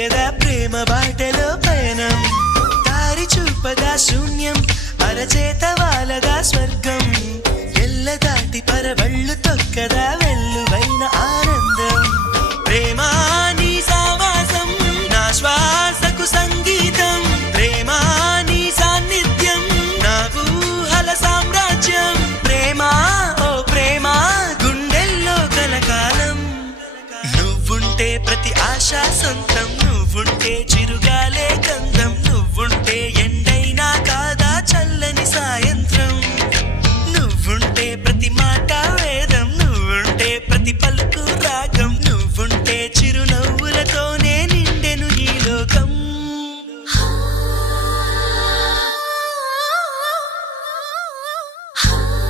చేయదా ప్రేమ బాటలో పయనం దారి చూపగా శూన్యం అరచేత వాలగా స్వర్గం ఎల్ల దాటి పరవళ్ళు తొక్కదా వెల్లువైన ఆనందం ప్రేమ నీ సావాసం నా శ్వాసకు సంగీతం ప్రేమ నీ సాన్నిధ్యం నా ఊహల సామ్రాజ్యం ప్రేమ ఓ ప్రేమ గుండెల్లో కలకాలం నువ్వుంటే ప్రతి ఆశ సొంతం నువ్వుంటే చిరు